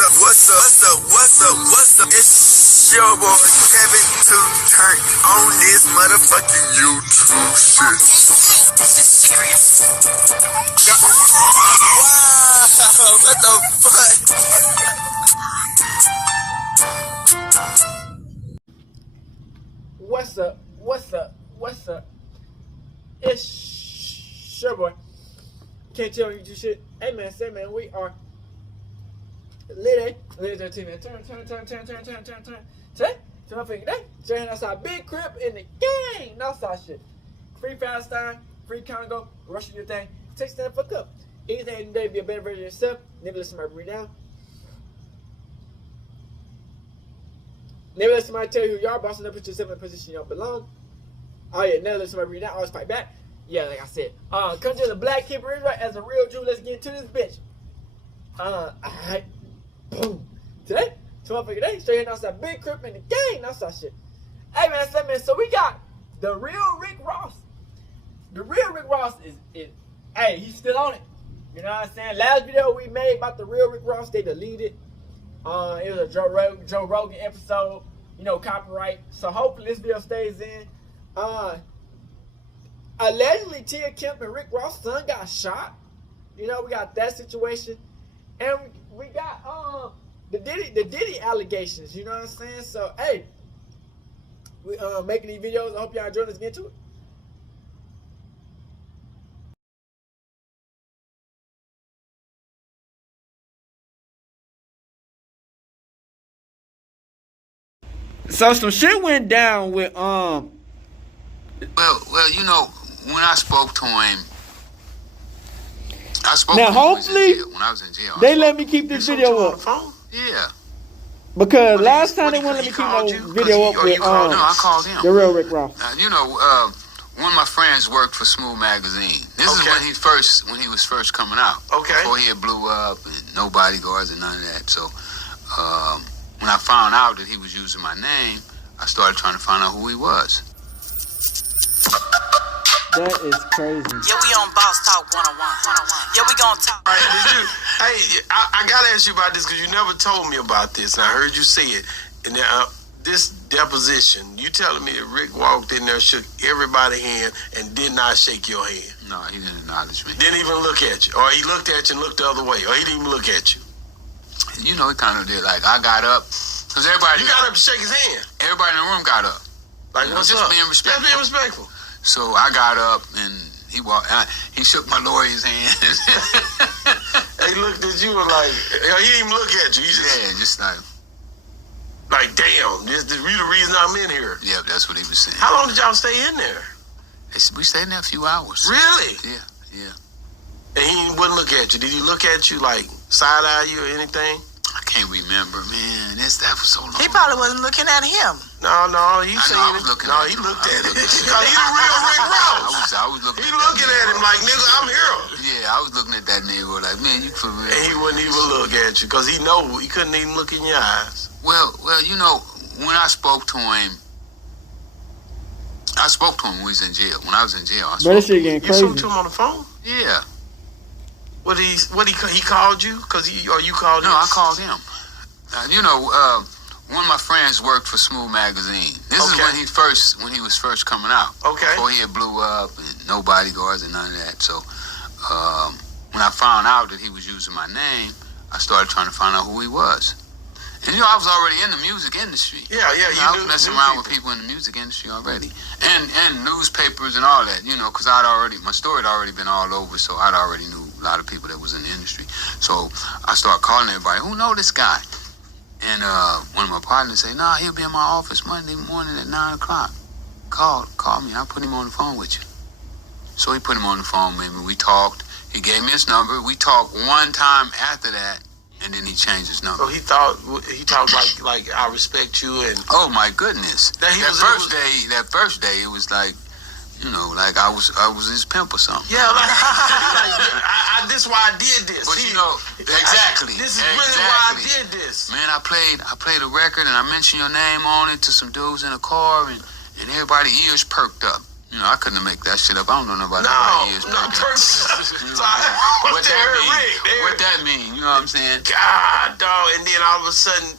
What's up? It's your boy Kevin to turn on this motherfucking YouTube shit. Wow, what the fuck? What's up? It's your boy. Can't tell you shit. Hey man, say man, we are lit. Turn. Today, to my finger today. Showing us our big crib in the game. No such shit. Free Palestine, free Congo, Russia your thing. Take that fuck up. Anything today be a better version of yourself. Never listen to somebody breathe down. Never let somebody tell you who you are, boss, never put yourself in a position you don't belong. Oh yeah, never let somebody read that, always fight back. Yeah, like I said. Come to the Black Keeper Israel as a real Jew. Let's get into this bitch. Alright. Boom. Today, today, straight here, that big crip in the game. That's that shit. Hey man, so we got the real Rick Ross. The real Rick Ross is hey, he's still on it. You know what I'm saying? Last video we made about the real Rick Ross, they deleted. It was a Joe Rogan episode, you know, copyright. So hopefully this video stays in. Allegedly Tia Kemp and Rick Ross' son got shot. You know, we got that situation. And we got the Diddy allegations, you know what I'm saying? So hey, we making these videos. I hope y'all enjoy. Let's get into it. So some shit went down with Well, you know, when I spoke to him, now hopefully when I was in jail. They let me keep this video up. On the phone? Yeah. Because last time they wouldn't let me keep no video up with no, I called him. The real Rick Ross. You know, one of my friends worked for Smooth Magazine. This is when he was first coming out. Okay. Before he had blew up and no bodyguards and none of that. So when I found out that he was using my name, I started trying to find out who he was. That is crazy. Yeah, we on Boss Talk 101. Yeah, we gonna talk. All right, I gotta ask you about this because you never told me about this, and I heard you say it. And this deposition, you telling me that Rick walked in there, shook everybody's hand, and did not shake your hand? No, he didn't acknowledge me. Didn't even look at you, or he looked at you and looked the other way, or he didn't even look at you. You know, he kind of did. Like I got up, cause everybody. You got up to shake his hand. Everybody in the room got up. Like what's just up? being respectful. Just being respectful. So I got up and he shook my lawyer's hand. He looked at you and like, he didn't even look at you. He just like, damn, this is the reason I'm in here. Yeah, that's what he was saying. How long did y'all stay in there? We stayed in there a few hours. Really? Yeah. And he wouldn't look at you. Did he look at you like side-eye you or anything? I can't remember, man. That was so long. He probably wasn't looking at him. No, he said he looked at him. He the real Rick Ross. I was looking. He looking at him like, nigga, I'm here. Yeah, I was looking at that nigga like, man, you for real. And he wouldn't even look at you because he couldn't even look in your eyes. Well, you know, when I spoke to him when he was in jail. When I was in jail, But this shit getting crazy. You spoke to him on the phone? Yeah. What he called you? Or you called him? No, I called him. You know, one of my friends worked for Smooth Magazine. This is when he was first coming out. Okay. Before he had blew up and no bodyguards and none of that. So when I found out that he was using my name, I started trying to find out who he was. And you know, I was already in the music industry. Yeah. I was messing around with people in the music industry already, and newspapers and all that. You know, because my story had already been all over, so I'd already knew a lot of people that was in the industry. So I started calling everybody, who know this guy? And one of my partners said, nah, he'll be in my office Monday morning at 9 o'clock. Call me. I'll put him on the phone with you. So he put him on the phone with me. We talked. He gave me his number. We talked one time after that, and then he changed his number. So he talked like I respect you and. Oh my goodness! That first day, it was like, you know, like I was his pimp or something. Yeah, like this is why I did this. But you know, exactly. This is really why I did this. Man, I played a record and I mentioned your name on it to some dudes in a car and everybody's ears perked up. I couldn't make that shit up. I don't know nobody No, that is. no. What that mean? You know what I'm saying? God, dog. And then all of a sudden,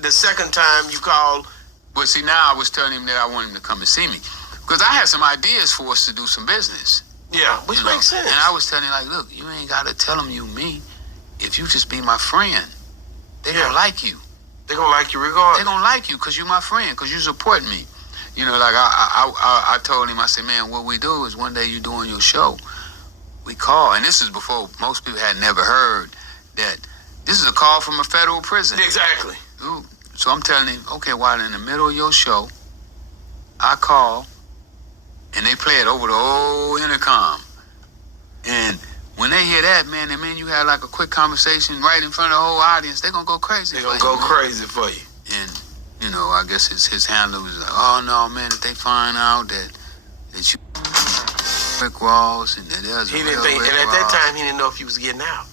the second time you called. But see, now I was telling him that I want him to come and see me. Because I had some ideas for us to do some business. Yeah, which makes sense. And I was telling him, like, look, you ain't got to tell them you me. If you just be my friend, they gonna like you. They gonna like you regardless. They gonna like you because you my friend, because you support me. Like I told him, I said, man, what we do is one day you doing your show, we call, and this is before most people had never heard that this is a call from a federal prison. Exactly. So I'm telling him, okay, while in the middle of your show, I call, and they play it over the old intercom. And when they hear that, man, you had like a quick conversation right in front of the whole audience, they're going to go crazy. They're going to go crazy for you. And, I guess his handler was like, oh, no, man, if they find out that you Rick Ross and that there's he didn't think, and at that time, he didn't know if he was getting out.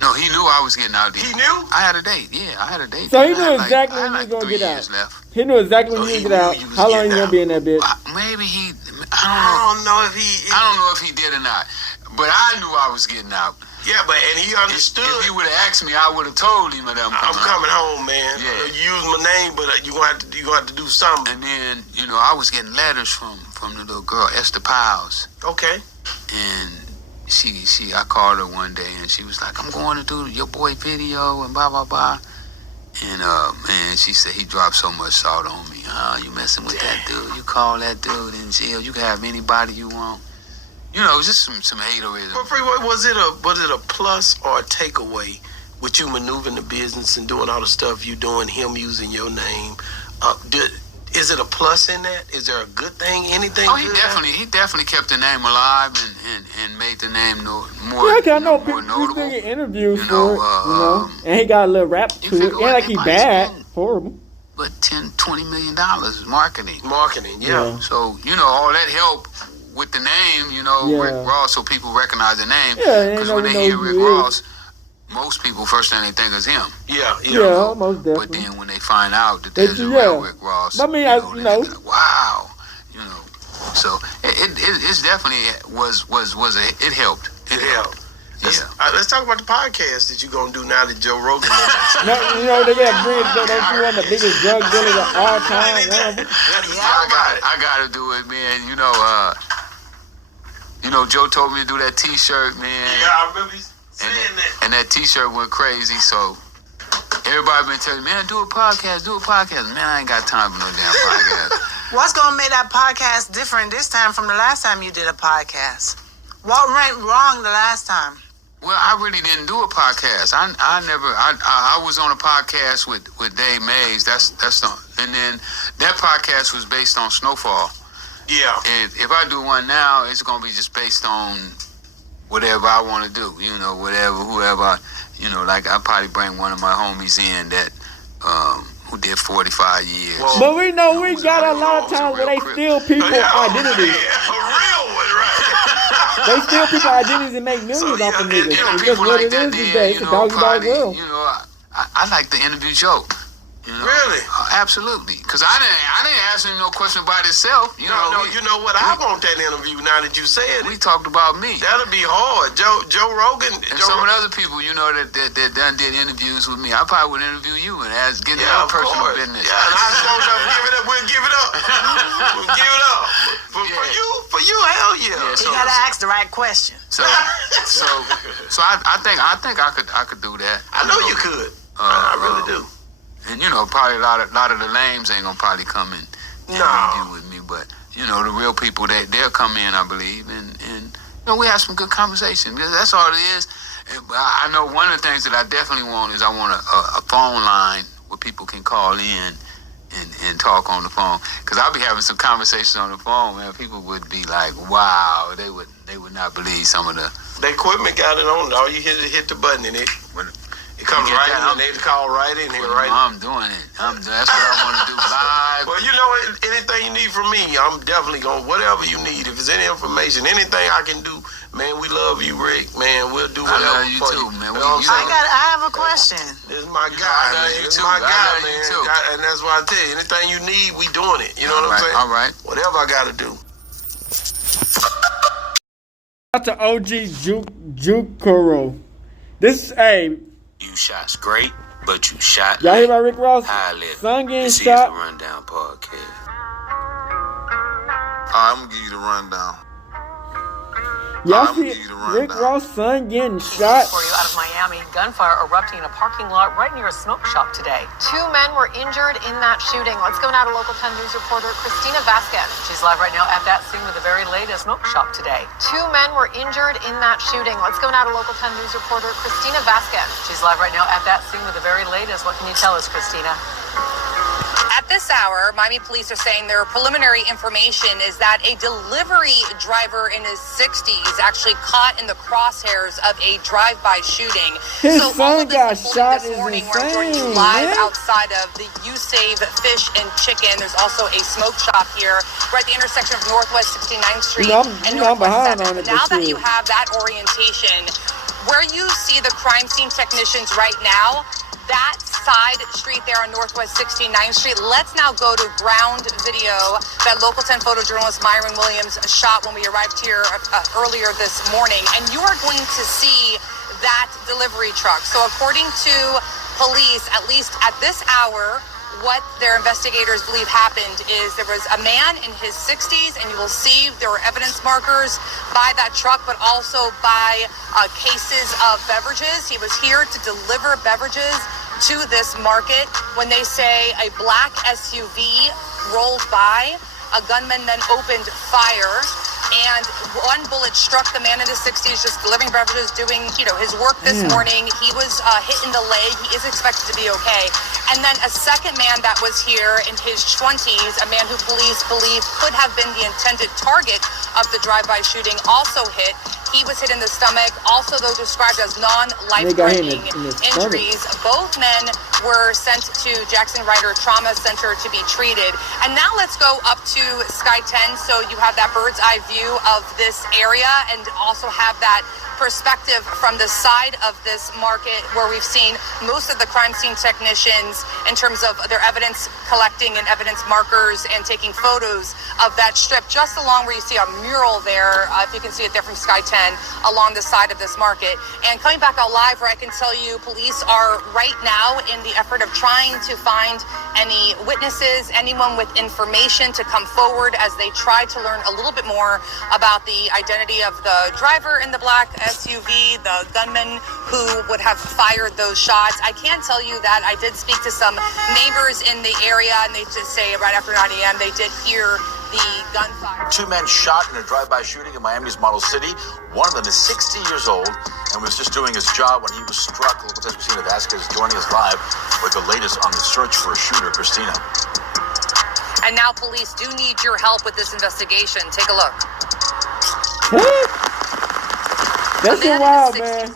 No, he knew I was getting out there. He knew? I had a date, yeah, I had a date. So he knew exactly when he was going to get out. Left. He knew exactly when he was going to get out. How long he going to be in that bitch? Maybe I don't know if he did or not. But I knew I was getting out. Yeah, and he understood. If he would have asked me, I would have told him that I'm coming home, man. Yeah. You use my name, but you gonna have to do something. And then, I was getting letters from the little girl, Esther Piles. Okay. And I called her one day, and she was like, I'm going to do your boy video and blah, blah, blah. And, man, she said he dropped so much salt on me. You messing with that dude. You call that dude in jail. You can have anybody you want. Just some haterism. But Freeway, was it a plus or a takeaway with you maneuvering the business and doing all the stuff you doing, him using your name? Is it a plus in that? Is there a good thing? Anything? Oh, he definitely kept the name alive and made the name more. Yeah, I know more people notable. get interviews for it, and he got a little rap to it. And like he bad, horrible. But $20 million is marketing. Marketing, yeah. So all that help with the name, Rick Ross, so people recognize the name. Yeah, because when they hear Rick Ross, most people first thing they think is him. Yeah, most definitely. But then when they find out that there's a real Rick Ross, I mean, like, wow, So it's definitely it helped. It helped. Let's talk about the podcast that you're gonna do now that Joe Rogan. They got bring one of the biggest drug dealers of all time. I gotta do it, man. Joe told me to do that T-shirt, man. Yeah, I remember saying that. And that T-shirt went crazy, so everybody been telling me, man, do a podcast. Man, I ain't got time for no damn podcast. What's gonna make that podcast different this time from the last time you did a podcast? What went wrong the last time? Well, I really didn't do a podcast. I was on a podcast with Dave Mays. And then that podcast was based on snowfall. Yeah. If I do one now, it's gonna be just based on whatever I want to do. Whoever. Like I probably bring one of my homies in that who did 45 years. Well, but we know we got a lot of times where they steal people's identities. A real one, right? They steal people's identities and make millions off of niggas. It's just what it is these days. It's a dog world. I like to interview Joe. Really? Absolutely. Because I didn't ask him no question about himself. You know what? I want that interview now that you said it. We talked about me. That'll be hard. Joe Rogan. And some of the other people, that done did interviews with me. I probably would interview you and get into your personal business. Yeah, and I suppose we'll give it up. We'll give it up. For you, hell yeah. You gotta ask the right question. So I think I could do that. I know you could. I really do. And probably a lot of the lames ain't gonna probably come in and interview with me, but the real people they'll come in, I believe, and we have some good conversation. That's all it is. I know one of the things that I definitely want is I want a phone line where people can call in and talk on the phone, because I'll be having some conversations on the phone, man. People would be like, wow, they would not believe some of the equipment got it on. All you hit the button and it comes right in, and they call right in here, right? I'm doing it. That's what I want to do live. Well, anything you need from me, I'm definitely going, whatever you need. If it's any information, anything I can do, man, we love you, Rick. Man, we'll do whatever I love you for too, you. man. I have a question. This is my guy, man. This is my guy, man. And that's why I tell you, anything you need, we doing it. You know what I'm saying? All right. Whatever I got to do. Out to OG Jukuro. This is You shot's great, but you shot. y'all hear about Rick Ross? Highlight. Son getting This is shot. the Rundown Podcast. I'm gonna give you the rundown. Y'all I'm see gonna give you the Rick rundown. Ross' son getting shot? For you out of Miami, gunfire erupting in a parking lot right near a smoke shop today. 2 men were injured in that shooting. Let's go now to Local 10 News reporter Christina Vasquez. She's live right now at that scene with the very latest smoke shop today. 2 men were injured in that shooting. Let's go now to Local 10 News reporter Christina Vasquez. She's live right now at that scene with the very latest. What can you tell us, Christina? At this hour, Miami police are saying their preliminary information is that a delivery driver in his 60s actually caught in the crosshairs of a drive-by shooting. His all son of this got unfolding shot this is morning. We're joining you insane, live man. outside of the You Save Fish and Chicken. There's also a smoke shop here. We're at the intersection of Northwest 69th Street and I'm Northwest behind 7th. on it, Now but that shit. you have that orientation, where you see the crime scene technicians right now, that side street there on Northwest 69th Street. Let's now go to ground video that Local 10 photojournalist Myron Williams shot when we arrived here earlier this morning. And you are going to see that delivery truck. So according to police, at least at this hour, what their investigators believe happened is there was a man in his 60s, and you will see there were evidence markers by that truck, but also by cases of beverages. He was here to deliver beverages to this market. When they say a black SUV rolled by, a gunman then opened fire, and one bullet struck the man in his 60s just delivering beverages, doing his work this morning. He was hit in the leg. He is expected to be okay. And then a second man that was here in his 20s, a man who police believe could have been the intended target of the drive-by shooting, also hit. He was hit in the stomach, also though described as non-life-threatening injuries. Both men were sent to Jackson Ryder Trauma Center to be treated. And now let's go up to Sky 10 so you have that bird's eye view of this area and also have that perspective from the side of this market where we've seen most of the crime scene technicians in terms of their evidence collecting and evidence markers and taking photos of that strip just along where you see a mural there, if you can see it there from Sky 10, along the side of this market. And coming back out live where I can tell you police are right now in the effort of trying to find any witnesses, anyone with information to come forward as they try to learn a little bit more about the identity of the driver in the black SUV, the gunman who would have fired those shots. I can tell you that I did speak to some neighbors in the area, and they did say right after 9 a.m. they did hear the gunfire. 2 men shot in a drive-by shooting in Miami's Model City. One of them is 60 years old and was just doing his job when he was struck. Local 10's Christina Vasquez joining us live with the latest on the search for a shooter. Christina. And now police do need your help with this investigation. Take a look. That's so wild, man.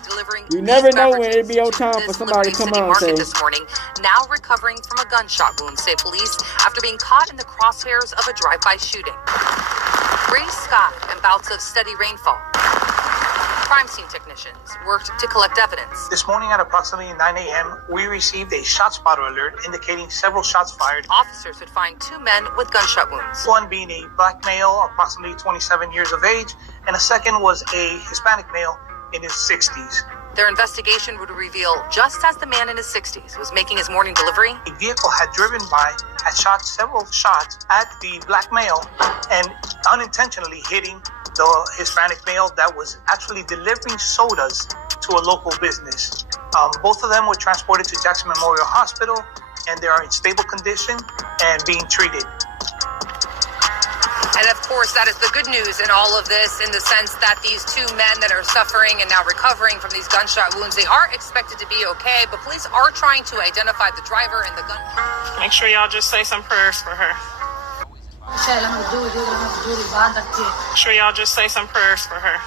You never know when it'd be on time for somebody to come out and say. This morning, now recovering from a gunshot wound, say police, after being caught in the crosshairs of a drive-by shooting. Gray sky and bouts of steady rainfall. Crime scene technicians worked to collect evidence. This morning at approximately 9 a.m., we received a shot spotter alert indicating several shots fired. Officers would find 2 men with gunshot wounds. One being a black male, approximately 27 years of age, and a second was a Hispanic male in his 60s. Their investigation would reveal just as the man in his 60s was making his morning delivery, A vehicle had driven by, had shot several shots at the black male, and unintentionally hitting the Hispanic male that was actually delivering sodas to a local business. Both of them were transported to Jackson Memorial Hospital, and they are in stable condition and being treated. And of course, that is the good news in all of this, in the sense that these 2 men that are suffering and now recovering from these gunshot wounds, they are expected to be okay, but police are trying to identify the driver and the gun. Make sure y'all just say some prayers for her. Make sure y'all just say some prayers for her.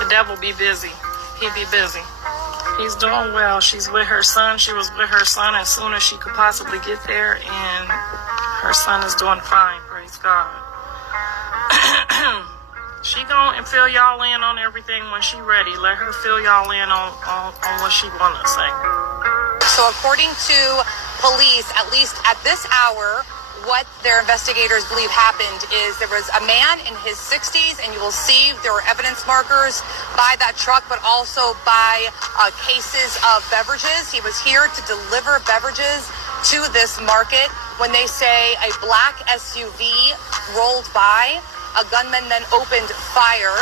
The devil be busy. He be busy. He's doing well. She's with her son. She was with her son as soon as she could possibly get there, and her son is doing fine. Praise God. She gonna fill y'all in on everything when she ready. Let her fill y'all in on what she wanna say. So according to police, at least at this hour, what their investigators believe happened is there was a man in his 60s, and you will see there were evidence markers by that truck, but also by cases of beverages. He was here to deliver beverages to this market. When they say a black SUV rolled by, a gunman then opened fire,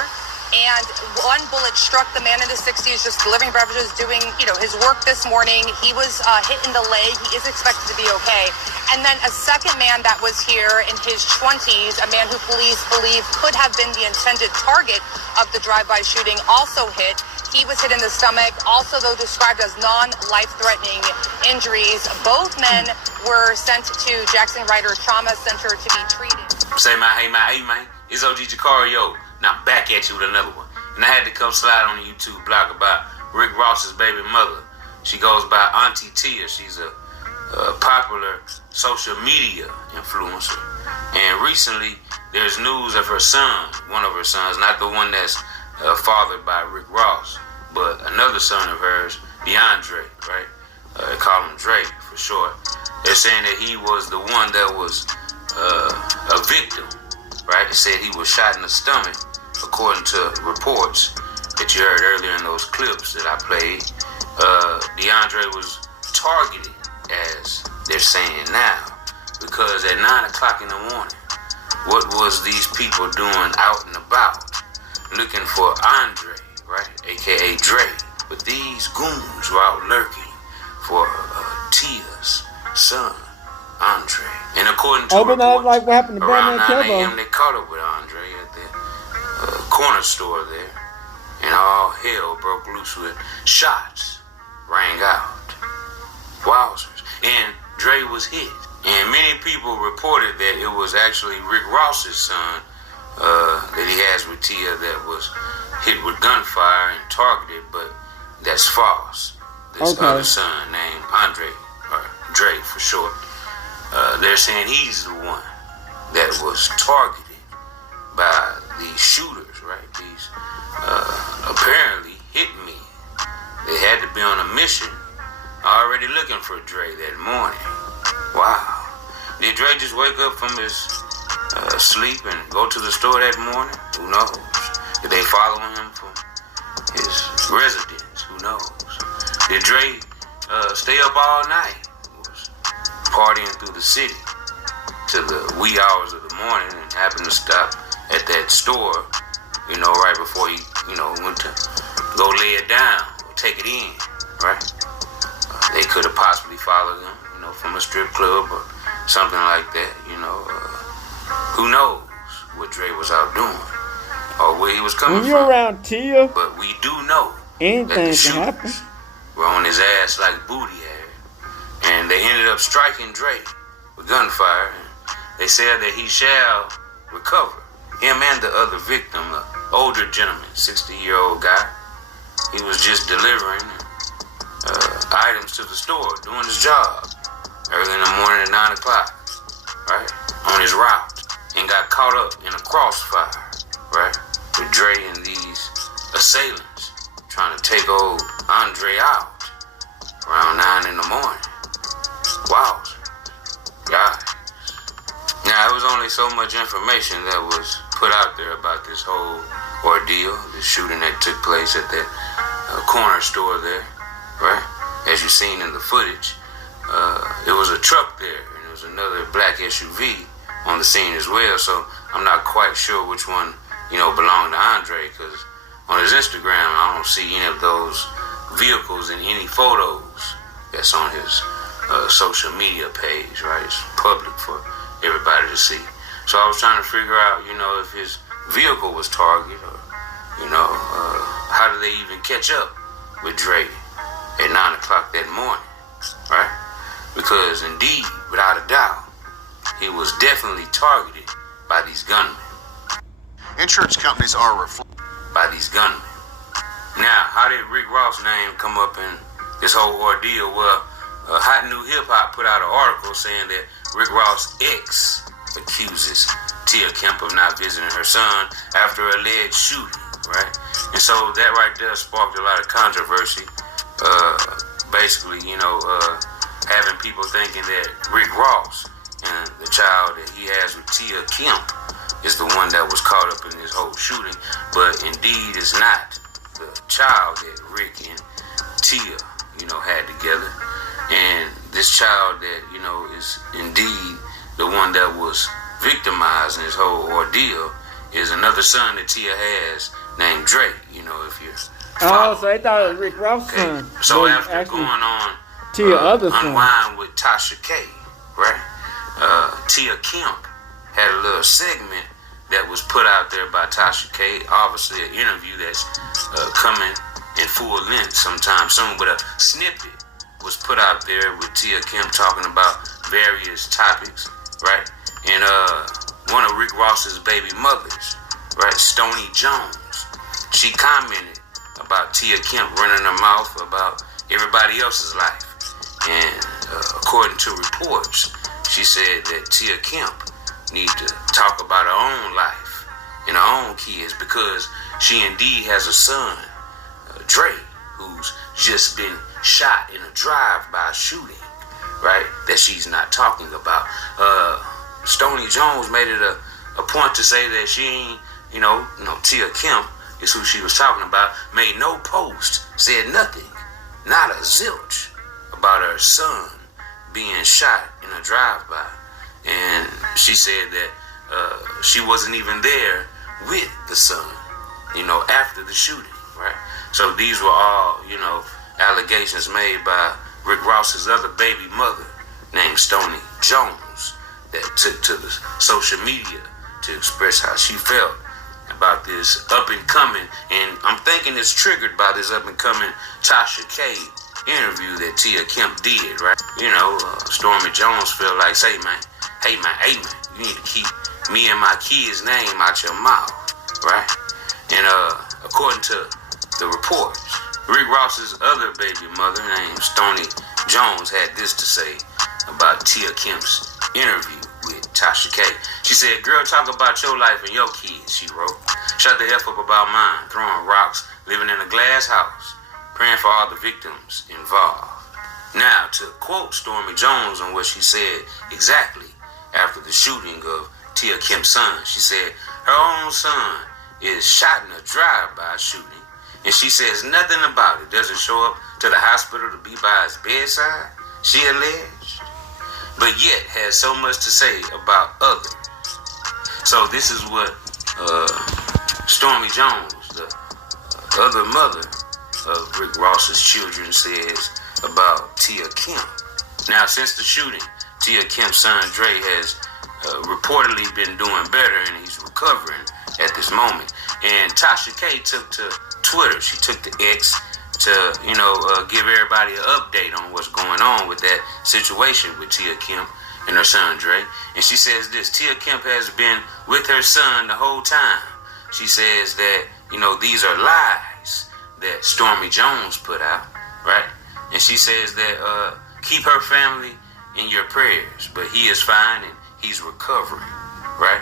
and one bullet struck the man in his 60s just delivering beverages, doing, his work this morning. He was hit in the leg. He is expected to be okay. And then a second man that was here in his 20s, a man who police believe could have been the intended target of the drive-by shooting, also hit. He was hit in the stomach, also though described as non-life-threatening injuries. Both men were sent to Jackson Ryder Trauma Center to be treated. Say hey man, it's OG Jacario. Now back at you with another one. And I had to come slide on the YouTube blog about Rick Ross's baby mother. She goes by Auntie Tia. She's a popular social media influencer. And recently, there's news of her son, one of her sons, not the one that's fathered by Rick Ross, but another son of hers, DeAndre, right? They call him Dre for short. They're saying that he was the one that was a victim, right? They said he was shot in the stomach, according to reports that you heard earlier in those clips that I played. DeAndre was targeted, as they're saying now, because at 9 o'clock in the morning, what was these people doing out and about? Looking for Andre, right, aka Dre. But these goons were out lurking for Tia's son, Andre. And according to reports, like what happened to around Batman 9 a.m. they caught up with Andre at the corner store there, and all hell broke loose with shots rang out. Wowzers. And Dre was hit. And many people reported that it was actually Rick Ross's son that he has with Tia that was hit with gunfire and targeted, but that's false. This other son named Andre, or Dre for short, they're saying he's the one that was targeted by these shooters, right? These apparently hit me. They had to be on a mission, already looking for Dre that morning. Wow. Did Dre just wake up from his sleep and go to the store that morning? Who knows? Did they follow him from his residence? Who knows? Did Dre stay up all night? Was partying through the city to the wee hours of the morning and happened to stop at that store, right before he, went to go lay it down or take it in, right? They could have possibly followed him, from a strip club or something like that, who knows what Dre was out doing or where he was coming when you're from. Around Tia, but we do know anything that the can happen. shooters were on his ass like booty hair, and they ended up striking Dre with gunfire. And they said that he shall recover. Him and the other victim, an older gentleman, 60-year-old guy. He was just delivering items to the store, doing his job early in the morning at 9 o'clock, right? On his route, and got caught up in a crossfire, right? With Dre and these assailants trying to take old Andre out around 9 in the morning. Wow. God. Now, it was only so much information that was put out there about this whole ordeal, the shooting that took place at that corner store there, right? As you've seen in the footage, there was a truck there, and there was another black SUV on the scene as well, so I'm not quite sure which one, belonged to Andre, because on his Instagram, I don't see any of those vehicles in any photos that's on his social media page, right? It's public for everybody to see. So I was trying to figure out, if his vehicle was targeted, or, how did they even catch up with Dre at 9 o'clock that morning, right? Because indeed, without a doubt, he was definitely targeted by these gunmen. Insurance companies are by these gunmen. Now, how did Rick Ross' name come up in this whole ordeal? Well, Hot New Hip Hop put out an article saying that Rick Ross' ex accuses Tia Kemp of not visiting her son after alleged shooting, right? And so that right there sparked a lot of controversy. Basically, having people thinking that Rick Ross and the child that he has with Tia Kemp is the one that was caught up in this whole shooting. But indeed, it's not the child that Rick and Tia, had together. And this child that, is indeed the one that was victimized in this whole ordeal is another son that Tia has named Drake, if you're so they thought it was Rick Ross' son. So after going on Tia other son. Unwind with Tasha K, right? Tia Kemp had a little segment that was put out there by Tasha K. Obviously an interview that's coming in full length sometime soon, but a snippet was put out there with Tia Kemp talking about various topics, right? And one of Rick Ross's baby mothers, right, Stoney Jones, she commented about Tia Kemp running her mouth about everybody else's life. And according to reports, she said that Tia Kemp need to talk about her own life and her own kids, because she indeed has a son, Dre, who's just been shot in a drive-by shooting, right, that she's not talking about. Stoney Jones made it a point to say that she ain't, Tia Kemp is who she was talking about, made no post, said nothing, not a zilch about her son being shot in a drive-by. And she said that she wasn't even there with the son, after the shooting, right? So these were all, allegations made by Rick Ross's other baby mother named Stoney Jones that took to the social media to express how she felt about this up-and-coming, and I'm thinking it's triggered by this up-and-coming Tasha K interview that Tia Kemp did, right? Stormy Jones felt like, hey man, you need to keep me and my kids' name out your mouth, right? And according to the reports, Rick Ross's other baby mother named Stoney Jones had this to say about Tia Kemp's interview with Tasha K. She said, "Girl, talk about your life and your kids," she wrote. "Shut the F up about mine, throwing rocks, living in a glass house, praying for all the victims involved." Now, to quote Stormy Jones on what she said exactly after the shooting of Tia Kemp's son, she said her own son is shot in a drive-by shooting, and she says nothing about it, doesn't show up to the hospital to be by his bedside, she alleged, but yet has so much to say about others. So this is what Stormy Jones, the other mother of Rick Ross's children, says about Tia Kemp. Now, since the shooting, Tia Kemp's son Dre has reportedly been doing better, and he's recovering at this moment. And Tasha K took to Twitter, she took to X to, give everybody an update on what's going on with that situation with Tia Kemp and her son Dre. And she says this: Tia Kemp has been with her son the whole time. She says that, these are lies that Stormy Jones put out, right? And she says that keep her family in your prayers, but he is fine and he's recovering, right?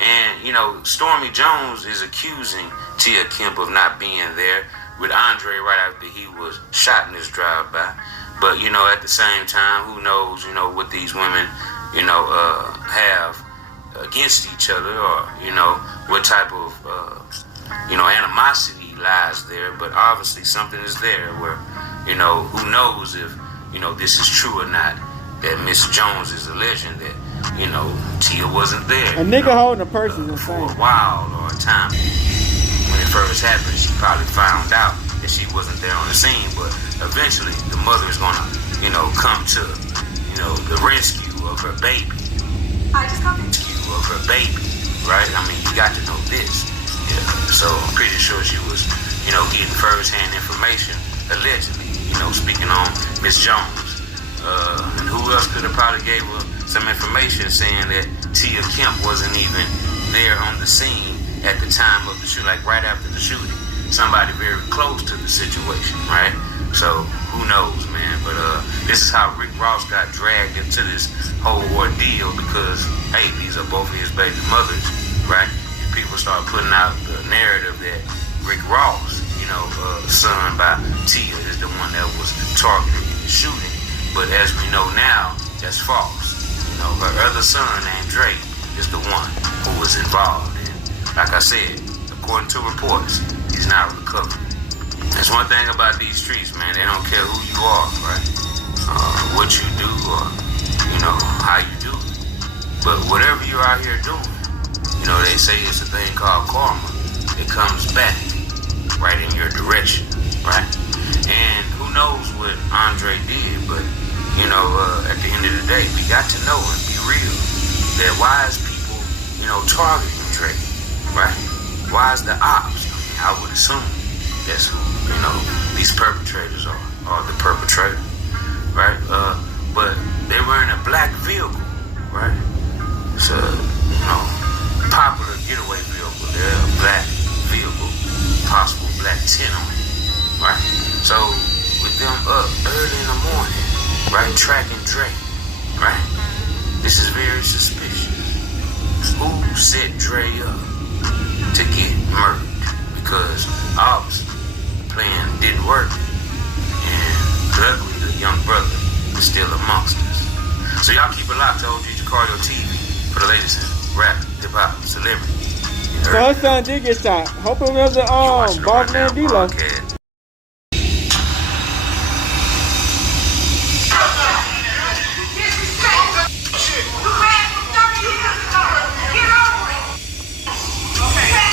And, Stormy Jones is accusing Tia Kemp of not being there with Andre right after he was shot in this drive-by. But, at the same time, who knows, what these women, have against each other, or, what type of, animosity lies there. But obviously something is there where, who knows if, this is true or not, that Miss Jones is alleging that, Tia wasn't there. A nigga holding a purse is for insane. a while or a time. When it first happened, she probably found out that she wasn't there on the scene, but eventually the mother is gonna, come to, the rescue of her baby. Rescue of her baby, right? I mean, you got to know this. Yeah. So I'm pretty sure she was, getting first-hand information, allegedly, speaking on Miss Jones. And who else could have probably gave her some information saying that Tia Kemp wasn't even there on the scene at the time of the shooting, like right after the shooting. Somebody very close to the situation, right? So who knows, man? But this is how Rick Ross got dragged into this whole ordeal, because, hey, these are both of his baby mothers, right? And people start putting out the narrative that Rick Ross, son by Tia, is the one that was targeted in the shooting. But as we know now, that's false. her other son named Drake is the one who was involved. And like I said, according to reports, he's not recovered. That's one thing about these streets, man. They don't care who you are, right? What you do or, how you do it. But whatever you're out here doing, they say it's a thing called karma. It comes back right in your direction, right? And who knows what Andre did, but, at the end of the day, we got to know and be real that why is people, targeting Drake, right? Why is the ops? I would assume that's who, these perpetrators are the perpetrator, right? But they were in a black vehicle, right? It's a, popular getaway vehicle. They're a black vehicle, possible black tint on it, right? So with them up early in the morning, right, tracking Drake, right? This is very suspicious. Who set Dre up to get murdered? Because obviously the plan didn't work, and luckily the young brother is still amongst us. So y'all keep it locked to OG Jacario TV for the latest rap, hip-hop, celebrity. So her son did get shot. Hope it was a Boss Man D-Lo.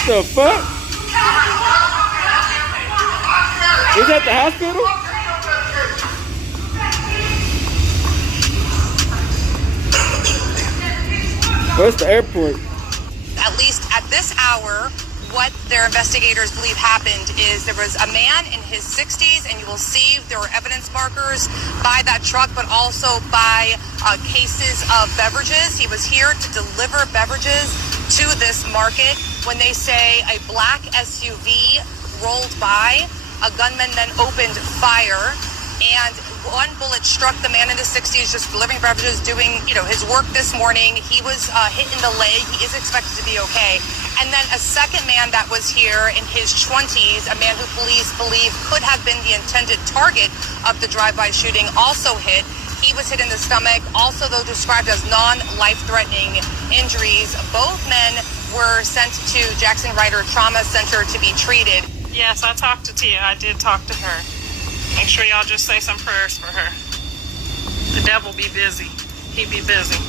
The fuck? Is that the hospital? Where's the airport? At least at this hour, what their investigators believe happened is there was a man in his 60s, and you will see there were evidence markers by that truck, but also by cases of beverages. He was here to deliver beverages to this market. When they say a black SUV rolled by, a gunman then opened fire, and one bullet struck the man in his 60s just delivering beverages, doing his work this morning. He was hit in the leg. He is expected to be okay. And then a second man that was here in his 20s, a man who police believe could have been the intended target of the drive-by shooting, also hit. He was hit in the stomach, also though described as non-life-threatening injuries. Both men were sent to Jackson Ryder Trauma Center to be treated. Yes, I talked to Tia. I did talk to her. Make sure y'all just say some prayers for her. The devil be busy. He be busy.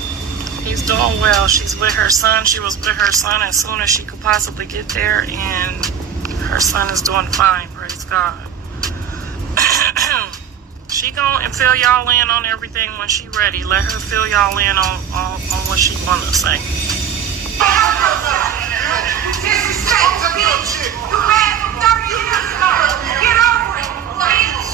He's doing well. She's with her son. She was with her son as soon as she could possibly get there, and her son is doing fine, praise God. She gon' fill y'all in on everything when she ready. Let her fill y'all in on what she wanna say. Get over it, please.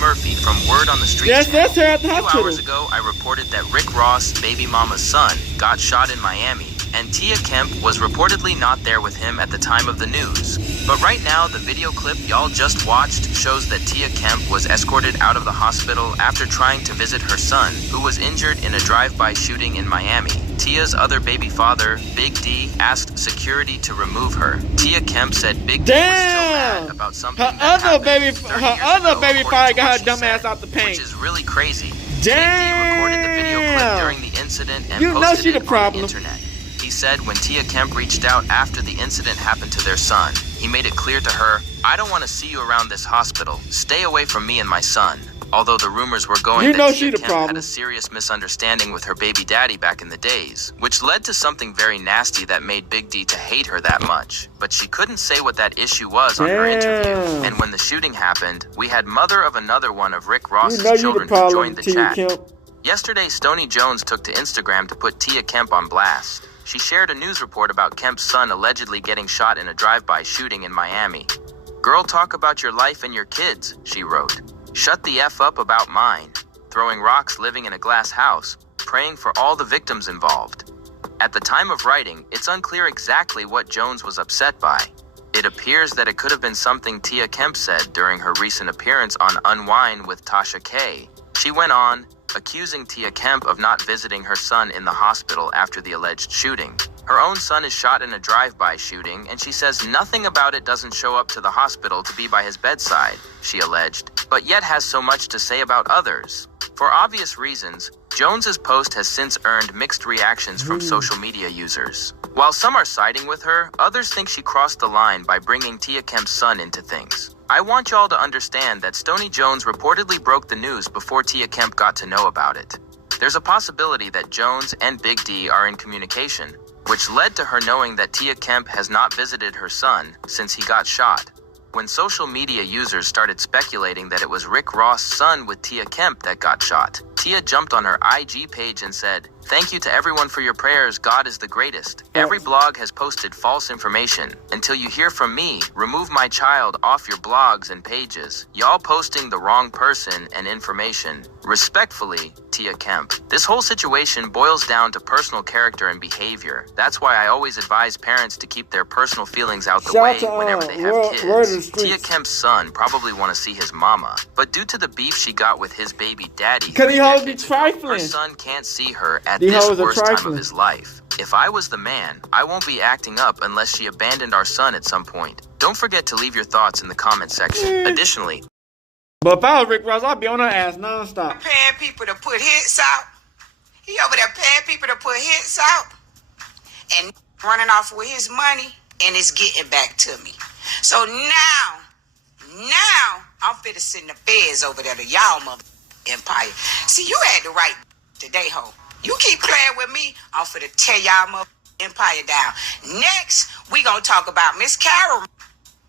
Murphy from Word on the Street. Yes, that's her at the hospital. 2 hours ago, I reported that Rick Ross, baby mama's son, got shot in Miami, and Tia Kemp was reportedly not there with him at the time of the news. But right now, the video clip y'all just watched shows that Tia Kemp was escorted out of the hospital after trying to visit her son, who was injured in a drive-by shooting in Miami. Tia's other baby father, Big D, asked security to remove her. Tia Kemp said Big D was still mad about something her other baby father got her dumb ass out the paint. Which is really crazy. Damn. Big D recorded the video clip during the incident and posted it on the internet. He said when Tia Kemp reached out after the incident happened to their son, he made it clear to her, "I don't want to see you around this hospital. Stay away from me and my son." Although the rumors were going that Tia Kemp had a serious misunderstanding with her baby daddy back in the days, which led to something very nasty that made Big D to hate her that much. But she couldn't say what that issue was on her interview. And when the shooting happened, we had mother of another one of Rick Ross's children who joined the chat. Yesterday, Stoney Jones took to Instagram to put Tia Kemp on blast. She shared a news report about Kemp's son allegedly getting shot in a drive-by shooting in Miami. Girl, talk about your life and your kids, she wrote. Shut the F up about mine. Throwing rocks, living in a glass house, praying for all the victims involved. At the time of writing, it's unclear exactly what Jones was upset by. It appears that it could have been something Tia Kemp said during her recent appearance on Unwind with Tasha K. She went on, accusing Tia Kemp of not visiting her son in the hospital after the alleged shooting. Her own son is shot in a drive-by shooting, and she says nothing about it doesn't show up to the hospital to be by his bedside, she alleged, but yet has so much to say about others. For obvious reasons, Jones's post has since earned mixed reactions from social media users. While some are siding with her, others think she crossed the line by bringing Tia Kemp's son into things. I want y'all to understand that Stoney Jones reportedly broke the news before Tia Kemp got to know about it. There's a possibility that Jones and Big D are in communication, which led to her knowing that Tia Kemp has not visited her son since he got shot. When social media users started speculating that it was Rick Ross' son with Tia Kemp that got shot, Tia jumped on her IG page and said, "Thank you to everyone for your prayers, God is the greatest. Every blog has posted false information. Until you hear from me, remove my child off your blogs and pages. Y'all posting the wrong person and information. Respectfully, Tia Kemp." This whole situation boils down to personal character and behavior. That's why I always advise parents to keep their personal feelings out the way whenever they have kids. Tia Kemp's son probably want to see his mama, but due to the beef she got with his baby daddy, her son can't see her at this worst time of his life. If I was the man, I won't be acting up unless she abandoned our son at some point. Don't forget to leave your thoughts in the comment section. Additionally, but if I was Rick Ross, I'd be on her ass nonstop. Paying people to put hits out. He over there paying people to put hits out and running off with his money, and it's getting back to me. So now I'm finna send the feds over there to y'all mother empire. See, you had the right today, ho. You keep playing with me, I'm finna tear y'all mother empire down. Next, we gonna talk about Miss Carol.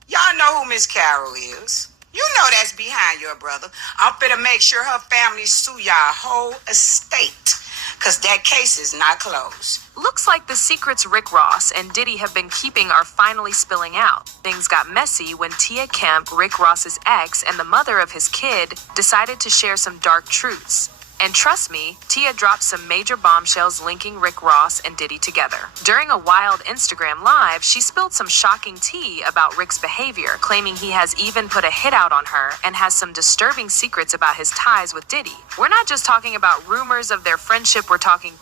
Y'all know who Miss Carol is. You know that's behind your brother. I'm finna make sure her family sue y'all whole estate, cause that case is not closed. Looks like the secrets Rick Ross and Diddy have been keeping are finally spilling out. Things got messy when Tia Kemp, Rick Ross's ex and the mother of his kid, decided to share some dark truths. And trust me, Tia dropped some major bombshells linking Rick Ross and Diddy together. During a wild Instagram live, she spilled some shocking tea about Rick's behavior, claiming he has even put a hit out on her and has some disturbing secrets about his ties with Diddy. We're not just talking about rumors of their friendship, we're talking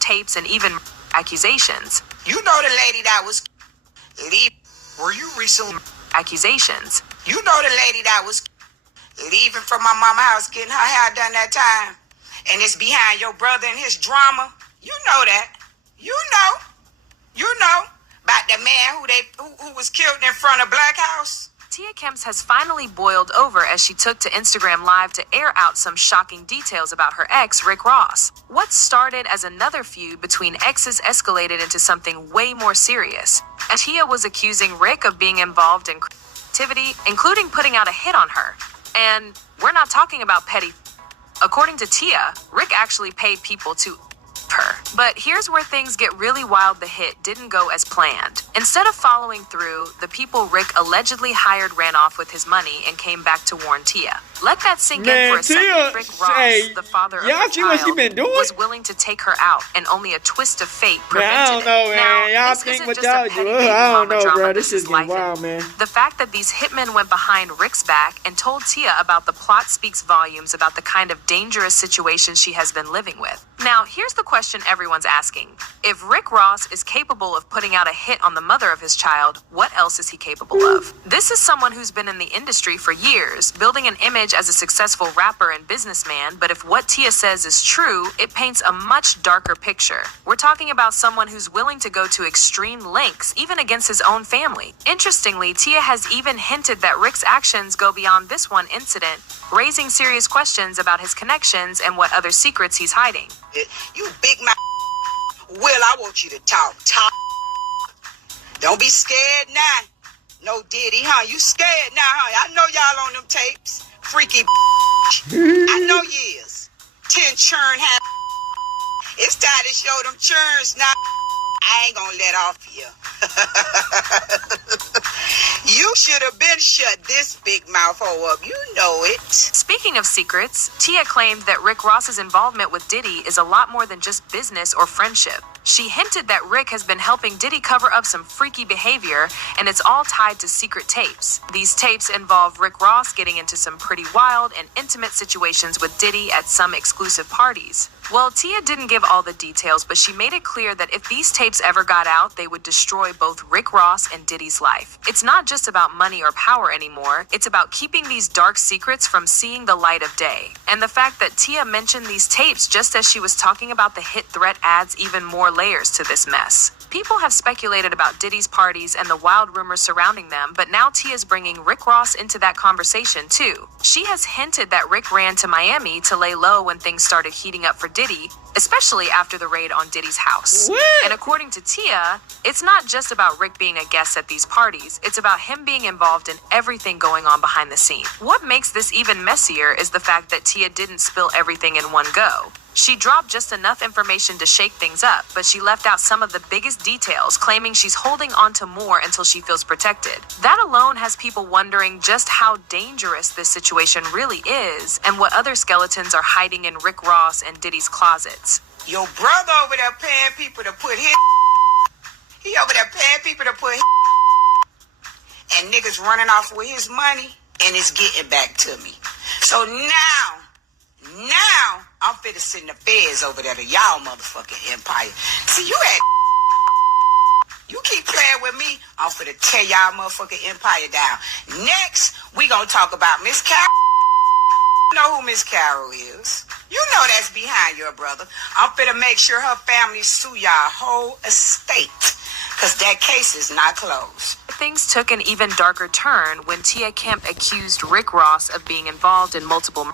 tapes and even accusations. You know the lady that was leaving. Were you recently? Accusations. You know the lady that was leaving from my mama's house getting her hair done that time. And it's behind your brother and his drama. You know that. You know about the man who was killed in front of Black House. Tia Kemp's has finally boiled over as she took to Instagram Live to air out some shocking details about her ex, Rick Ross. What started as another feud between exes escalated into something way more serious. And Tia was accusing Rick of being involved in activity, including putting out a hit on her. And we're not talking about petty. According to Tia, Rick actually paid people to her. But here's where things get really wild. The hit didn't go as planned. Instead of following through, the people Rick allegedly hired ran off with his money and came back to warn Tia. Let that sink in for a second. Rick Ross, the father of her child, was willing to take her out, and only a twist of fate prevented I don't know, it. man. Now, Y'all think what y'all do. I don't know, bro. This is getting wild, man. The fact that these hitmen went behind Rick's back and told Tia about the plot speaks volumes about the kind of dangerous situation she has been living with. Now, here's the question everyone's asking. If Rick Ross is capable of putting out a hit on the mother of his child, what else is he capable of? This is someone who's been in the industry for years, building an image as a successful rapper and businessman, but if what Tia says is true, it paints a much darker picture. We're talking about someone who's willing to go to extreme lengths, even against his own family. Interestingly, Tia has even hinted that Rick's actions go beyond this one incident, raising serious questions about his connections and what other secrets he's hiding. You big mouth. Will, I want you to talk. Don't be scared now. No Diddy, huh? You scared now, huh? I know y'all on them tapes. Freaky I know you is. 10 churn have. It's time to show them churns now. I ain't gonna let off here. You should have been shut this big mouth hole up. You know it. Speaking of secrets, Tia claimed that Rick Ross's involvement with Diddy is a lot more than just business or friendship. She hinted that Rick has been helping Diddy cover up some freaky behavior, and it's all tied to secret tapes. These tapes involve Rick Ross getting into some pretty wild and intimate situations with Diddy at some exclusive parties. Well, Tia didn't give all the details, but she made it clear that if these tapes ever got out, they would destroy both Rick Ross and Diddy's life. It's not just about money or power anymore. It's about keeping these dark secrets from seeing the light of day. And the fact that Tia mentioned these tapes just as she was talking about the hit threat adds even more layers to this mess. People have speculated about Diddy's parties and the wild rumors surrounding them, but now Tia's bringing Rick Ross into that conversation too. She has hinted that Rick ran to Miami to lay low when things started heating up for Diddy, especially after the raid on Diddy's house. What? And according to Tia, it's not just about Rick being a guest at these parties, it's about him being involved in everything going on behind the scenes. What makes this even messier is the fact that Tia didn't spill everything in one go. She dropped just enough information to shake things up, but she left out some of the biggest details, claiming she's holding on to more until she feels protected. That alone has people wondering just how dangerous this situation really is and what other skeletons are hiding in Rick Ross and Diddy's closets. Your brother over there paying people to put his... He over there paying people to put his... And niggas running off with his money, and it's getting back to me. So now, I'm finna send the feds over there to y'all motherfucking empire. See, you keep playing with me, I'm finna tear y'all motherfucking empire down. Next, we gonna talk about Miss Carol. You know who Miss Carol is. You know that's behind your brother. I'm finna make sure her family sue y'all whole estate. Cause that case is not closed. Things took an even darker turn when Tia Kemp accused Rick Ross of being involved in multiple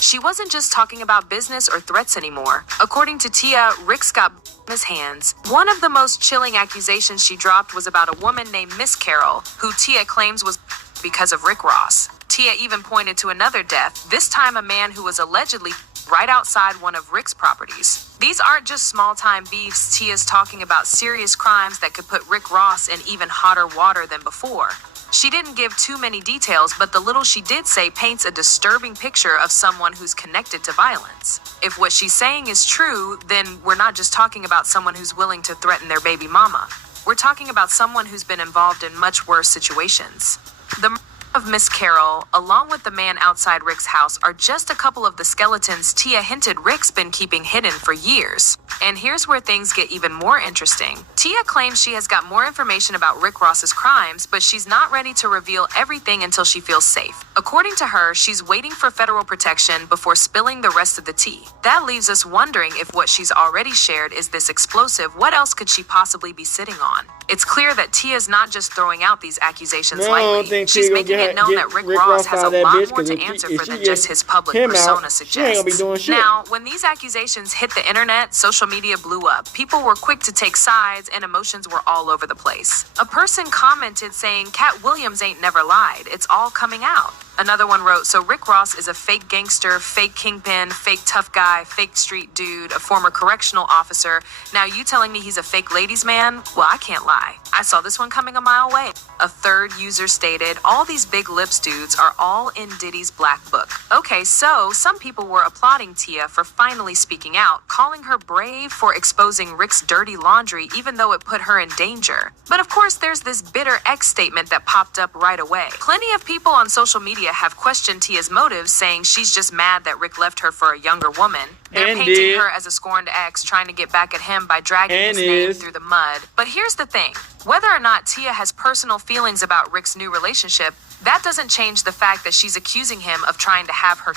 She wasn't just talking about business or threats anymore. According to Tia, Rick's got in his hands. One of the most chilling accusations she dropped was about a woman named Miss Carol, who Tia claims was because of Rick Ross. Tia even pointed to another death, this time a man who was allegedly right outside one of Rick's properties. These aren't just small-time beefs. Tia's talking about serious crimes that could put Rick Ross in even hotter water than before. She didn't give too many details, but the little she did say paints a disturbing picture of someone who's connected to violence. If what she's saying is true, then we're not just talking about someone who's willing to threaten their baby mama. We're talking about someone who's been involved in much worse situations. The murder of Miss Carol, along with the man outside Rick's house, are just a couple of the skeletons Tia hinted Rick's been keeping hidden for years. And here's where things get even more interesting. Tia claims she has got more information about Rick Ross's crimes, but she's not ready to reveal everything until she feels safe. According to her, she's waiting for federal protection before spilling the rest of the tea. That leaves us wondering if what she's already shared is this explosive. What else could she possibly be sitting on? It's clear that Tia's not just throwing out these accusations lightly. She's making it known that Rick Ross has a lot more to answer for than just his public persona suggests. Now, when these accusations hit the internet, social media blew up. People were quick to take sides and emotions were all over the place. A person commented saying, "Cat Williams ain't never lied. It's all coming out." Another one wrote, "So Rick Ross is a fake gangster, fake kingpin, fake tough guy, fake street dude, a former correctional officer. Now you telling me he's a fake ladies man? Well, I can't lie. I saw this one coming a mile away." A third user stated, "All these big lips dudes are all in Diddy's black book." Okay, so some people were applauding Tia for finally speaking out, calling her brave for exposing Rick's dirty laundry even though it put her in danger. But of course, there's this bitter X statement that popped up right away. Plenty of people on social media have questioned Tia's motives, saying she's just mad that Rick left her for a younger woman. They're painting her as a scorned ex, trying to get back at him by dragging his name through the mud. But here's the thing. Whether or not Tia has personal feelings about Rick's new relationship, that doesn't change the fact that she's accusing him of trying to have her.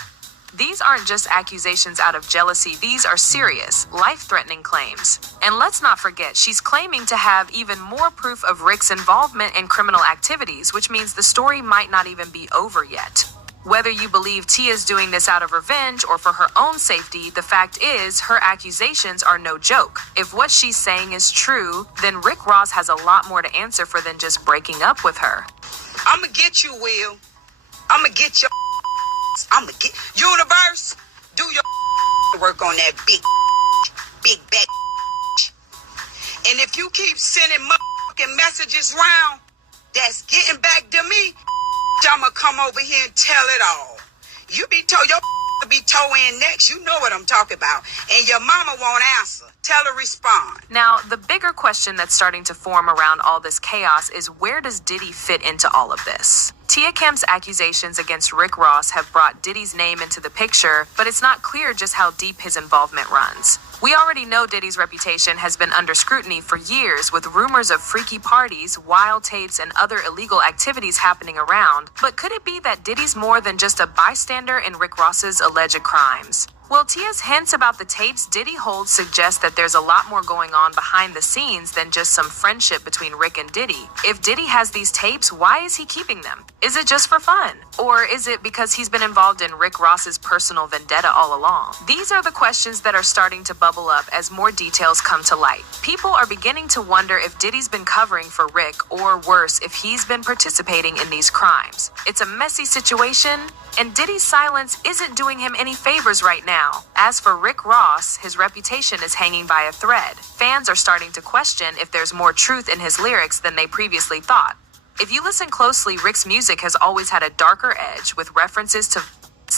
These aren't just accusations out of jealousy. These are serious, life-threatening claims. And let's not forget, she's claiming to have even more proof of Rick's involvement in criminal activities, which means the story might not even be over yet. Whether you believe Tia's doing this out of revenge or for her own safety, the fact is her accusations are no joke. If what she's saying is true, then Rick Ross has a lot more to answer for than just breaking up with her. I'ma get you, Will. I'ma get your I'ma get Universe. Do your work on that big back. And if you keep sending motherfucking messages round that's getting back to me, I'ma come over here and tell it all. You be told, your be toe in next. You know what I'm talking about. And your mama won't answer. Tell her respond. Now, the bigger question that's starting to form around all this chaos is, where does Diddy fit into all of this? Tia Kemp's accusations against Rick Ross have brought Diddy's name into the picture, but it's not clear just how deep his involvement runs. We already know Diddy's reputation has been under scrutiny for years, with rumors of freaky parties, wild tapes, and other illegal activities happening around. But could it be that Diddy's more than just a bystander in Rick Ross's alleged crimes? Well, Tia's hints about the tapes Diddy holds suggest that there's a lot more going on behind the scenes than just some friendship between Rick and Diddy. If Diddy has these tapes, why is he keeping them? Is it just for fun? Or is it because he's been involved in Rick Ross's personal vendetta all along? These are the questions that are starting to bubble up as more details come to light. People are beginning to wonder if Diddy's been covering for Rick, or worse, if he's been participating in these crimes. It's a messy situation, and Diddy's silence isn't doing him any favors right now. As for Rick Ross, his reputation is hanging by a thread. Fans are starting to question if there's more truth in his lyrics than they previously thought. If you listen closely, Rick's music has always had a darker edge, with references to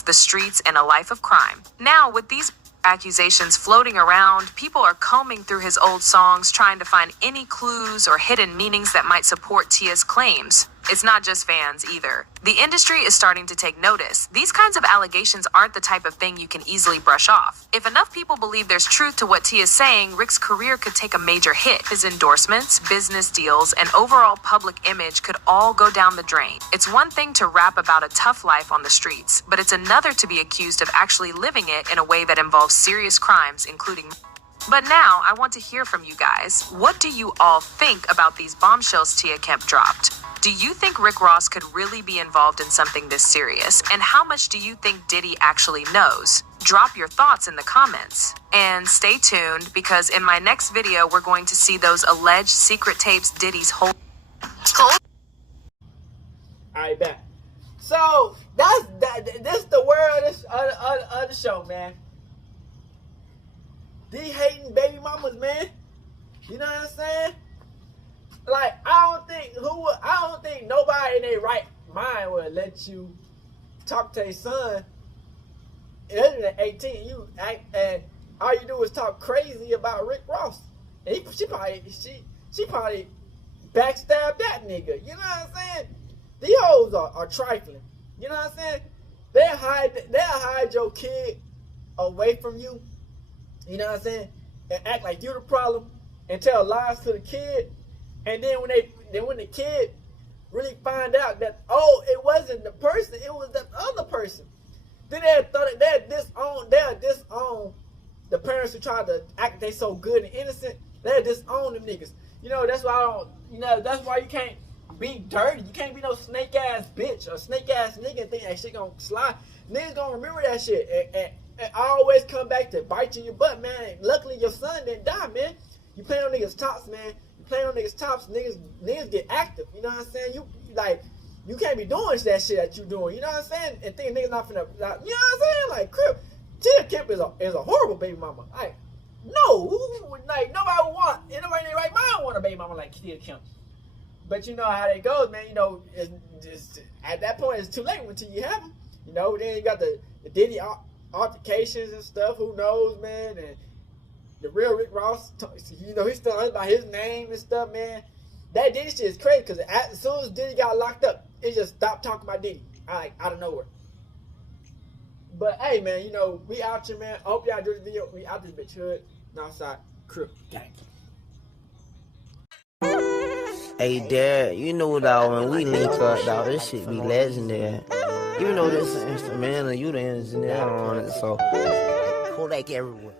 the streets and a life of crime. Now, with these accusations floating around, people are combing through his old songs, trying to find any clues or hidden meanings that might support Tia's claims. It's not just fans either. The industry is starting to take notice. These kinds of allegations aren't the type of thing you can easily brush off. If enough people believe there's truth to what Tia's saying, Rick's career could take a major hit. His endorsements, business deals, and overall public image could all go down the drain. It's one thing to rap about a tough life on the streets, but it's another to be accused of actually living it in a way that involves serious crimes, including... But now, I want to hear from you guys. What do you all think about these bombshells Tia Kemp dropped? Do you think Rick Ross could really be involved in something this serious? And how much do you think Diddy actually knows? Drop your thoughts in the comments. And stay tuned, because in my next video, we're going to see those alleged secret tapes Diddy's whole... Alright, back. So, this the word of the show, man. These hating baby mamas, man. You know what I'm saying? Like, I don't think nobody in their right mind would let you talk to their son other than 18. You act, and all you do is talk crazy about Rick Ross. And she probably backstabbed that nigga. You know what I'm saying? These hoes are trifling. You know what I'm saying? They'll hide your kid away from you. You know what I'm saying? And act like you're the problem and tell lies to the kid. And then when the kid really find out that, oh, it wasn't the person, it was the other person, then they'll disown the parents who try to act they so good and innocent. They'll disown them niggas. You know, that's why that's why you can't be dirty. You can't be no snake ass bitch or snake ass nigga and think that shit gonna slide. Niggas gonna remember that shit and always come back to bite you in your butt, man. Luckily your son didn't die, man. You playing on niggas tops, man. You playing on niggas tops, niggas get active. You know what I'm saying? You can't be doing that shit that you doing. You know what I'm saying? And think niggas not finna, you know what I'm saying? Like, crip, Tia Kemp is a horrible baby mama. Like, no, like nobody in their right mind want a baby mama like Tia Kemp. But you know how that goes, man. You know, it's at that point it's too late until you have them. You know, then you got the Diddy altercations and stuff. Who knows, man? And the real Rick Ross, you know, he's still about his name and stuff, man. That Diddy shit is crazy because as soon as Diddy got locked up, it just stopped talking about Diddy, out of nowhere. But hey, man, you know, we out here, man. I hope y'all enjoyed this video. We out this bitch hood, Northside Crew gang. Hey, Dad, you know, dog, when we link up, dog, this shit be legendary. You know this instrumental, you the engineer on it, so Kodak everywhere.